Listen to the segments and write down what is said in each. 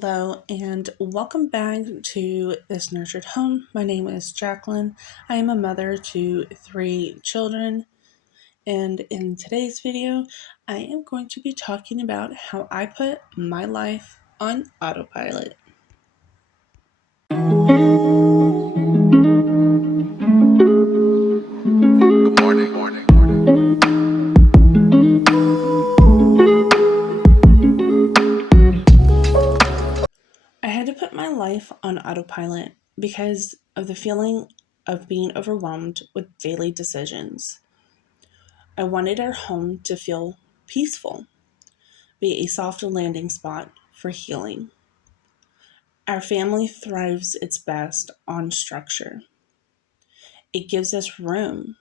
Hello, and welcome back to This Nurtured Home. My name is Jacqueline. I am a mother to three children, and in today's video, I am going to be talking about how I put my life on autopilot. Good morning. I had to put my life on autopilot because of the feeling of being overwhelmed with daily decisions. I wanted our home to feel peaceful, be a soft landing spot for healing. Our family thrives its best on structure. It gives us room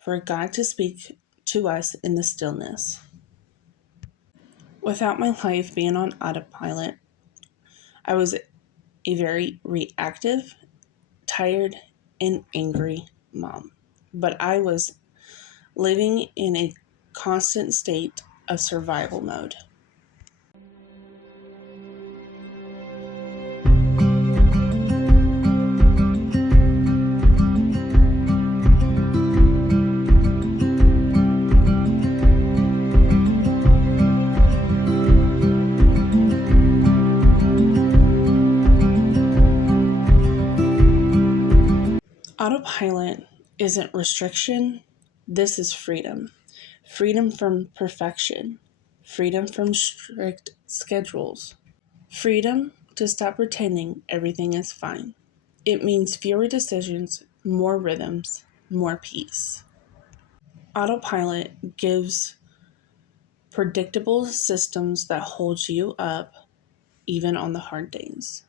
for God to speak to us in the stillness. Without my life being on autopilot, I was a very reactive, tired, and angry mom. But I was living in a constant state of survival mode. Autopilot isn't restriction, this is freedom. Freedom from perfection, freedom from strict schedules, freedom to stop pretending everything is fine. It means fewer decisions, more rhythms, more peace. Autopilot gives predictable systems that hold you up even on the hard days.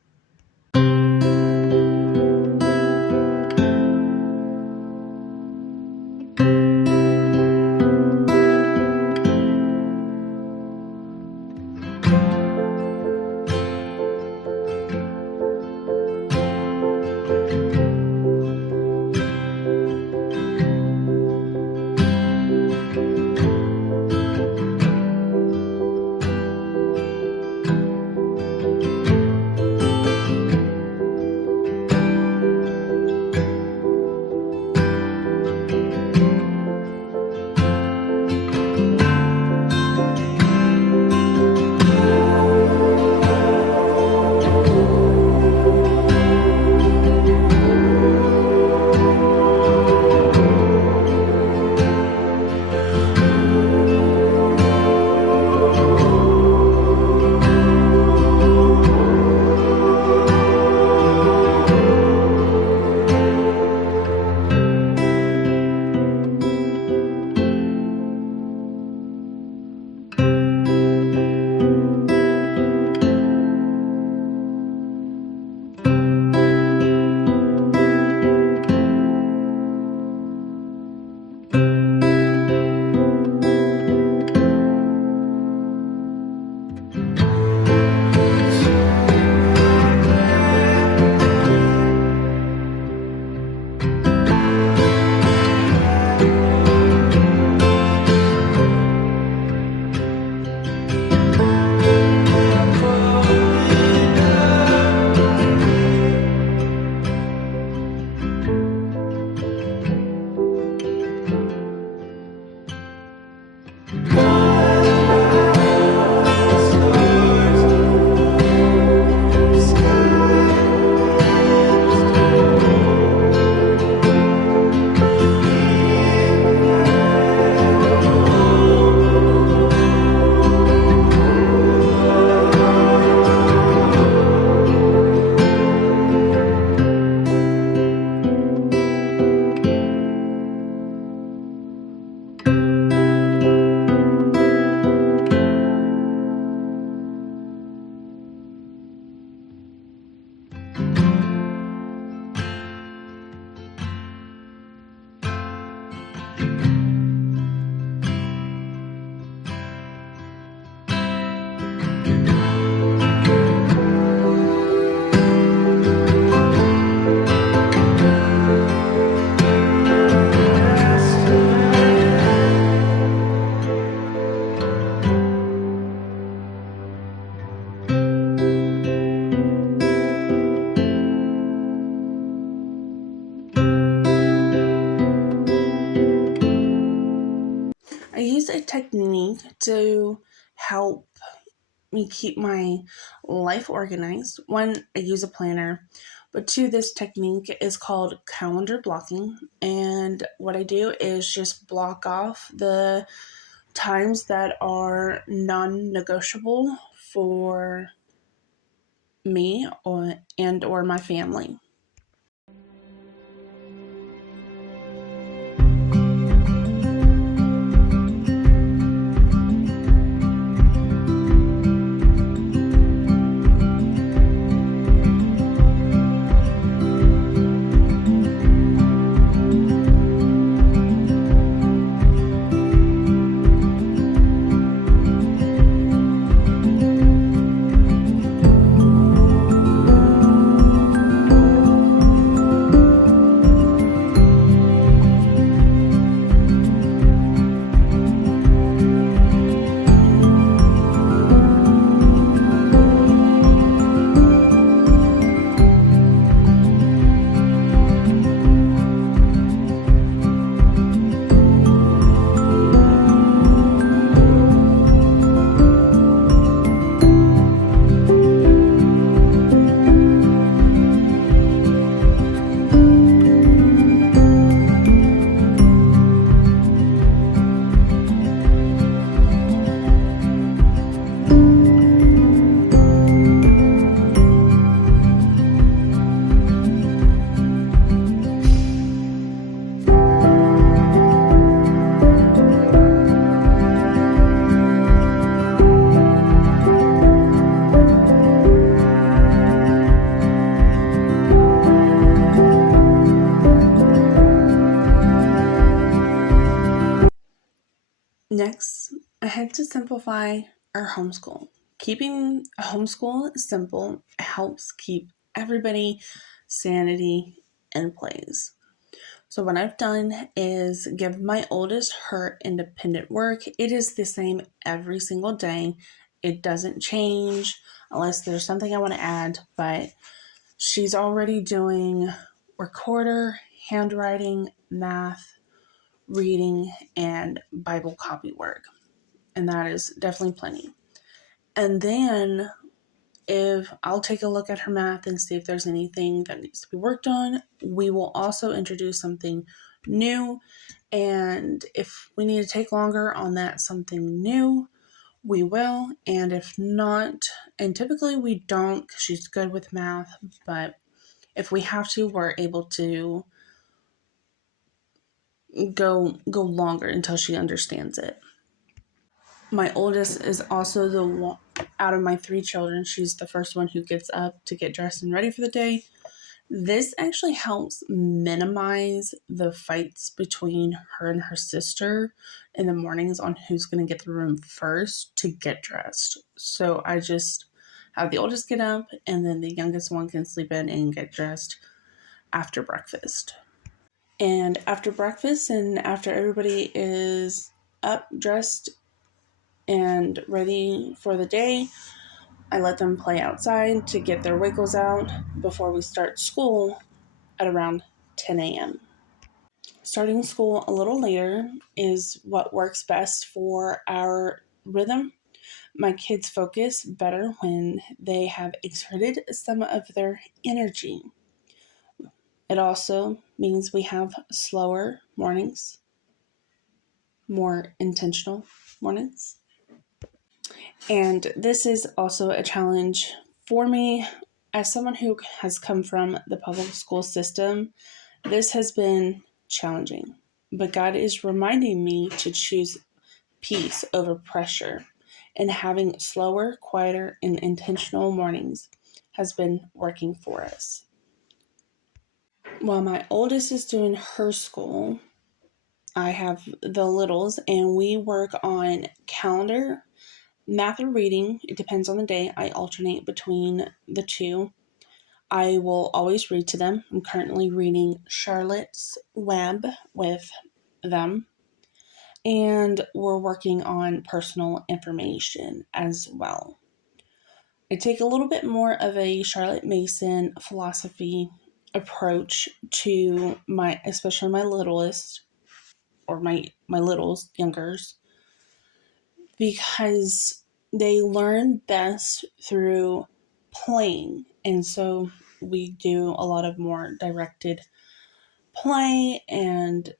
I use a technique to help me keep my life organized. One, I use a planner, but two, this technique is called calendar blocking. And what I do is just block off the times that are non negotiable for me or my family. Next, I had to simplify our homeschool. Keeping a homeschool simple helps keep everybody sanity in place. So what I've done is give my oldest her independent work. It is the same every single day. It doesn't change unless there's something I want to add, but she's already doing recorder, handwriting, math, reading, and Bible copy work. And that is definitely plenty. And then if I'll take a look at her math and see if there's anything that needs to be worked on, we will also introduce something new. And if we need to take longer on that something new, we will. And if not, and typically we don't because she's good with math, but if we have to, we're able to go longer until she understands it. My oldest is also the one out of my three children. She's the first one who gets up to get dressed and ready for the day. This actually helps minimize the fights between her and her sister in the mornings on who's going to get the room first to get dressed. So I just have the oldest get up, and then the youngest one can sleep in and get dressed after breakfast. And after breakfast, and after everybody is up, dressed, and ready for the day, I let them play outside to get their wiggles out before we start school at around 10 a.m. Starting school a little later is what works best for our rhythm. My kids focus better when they have exerted some of their energy. It also means we have slower mornings, more intentional mornings. And this is also a challenge for me as someone who has come from the public school system. This has been challenging, but God is reminding me to choose peace over pressure, and having slower, quieter, and intentional mornings has been working for us. While my oldest is doing her school, I have the littles, and we work on calendar, math, or reading. It depends on the day. I alternate between the two. I will always read to them. I'm currently reading Charlotte's Web with them, and we're working on personal information as well. I take a little bit more of a Charlotte Mason philosophy approach to my, especially my littlest, or my littles, youngers. because they learn best through playing. And so we do a lot of more directed play, and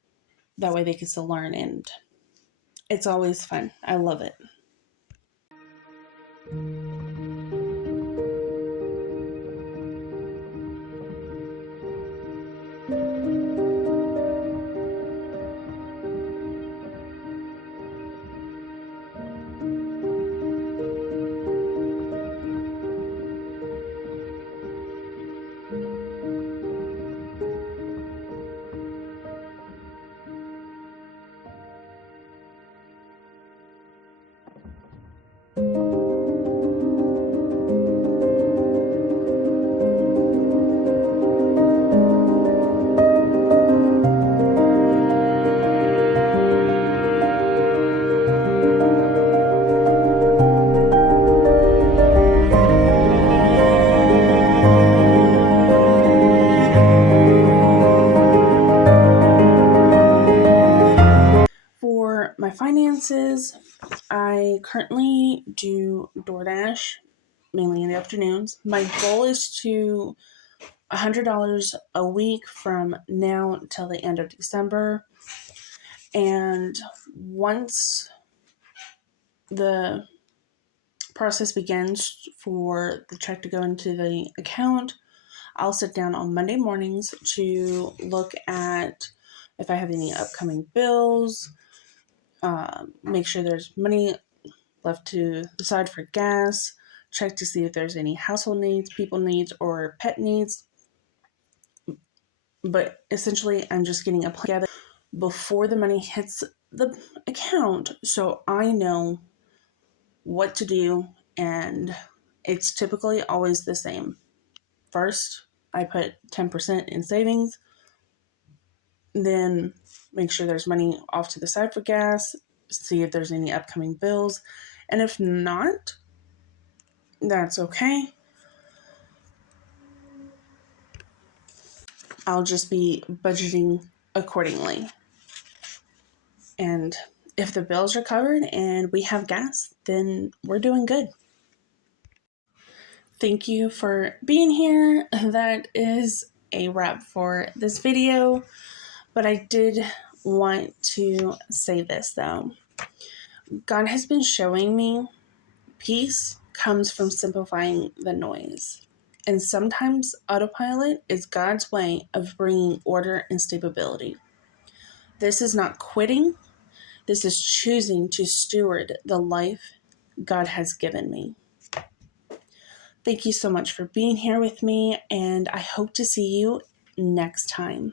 that way they can still learn. And it's always fun. I love it. For my finances, I currently do DoorDash mainly in the afternoons. My goal is to $100 a week from now till the end of December. And once the process begins for the check to go into the account, I'll sit down on Monday mornings to look at if I have any upcoming bills, make sure there's money left to the side for gas, check to see if there's any household needs, people needs, or pet needs. But essentially, I'm just getting a plan together before the money hits the account so I know what to do. And it's typically always the same. First, I put 10% in savings, then make sure there's money off to the side for gas, see if there's any upcoming bills. And if not, that's okay. I'll just be budgeting accordingly. And if the bills are covered and we have gas, then we're doing good. Thank you for being here. That is a wrap for this video. But I did want to say this though. God has been showing me peace comes from simplifying the noise. And sometimes autopilot is God's way of bringing order and stability. This is not quitting. This is choosing to steward the life God has given me. Thank you so much for being here with me, and I hope to see you next time.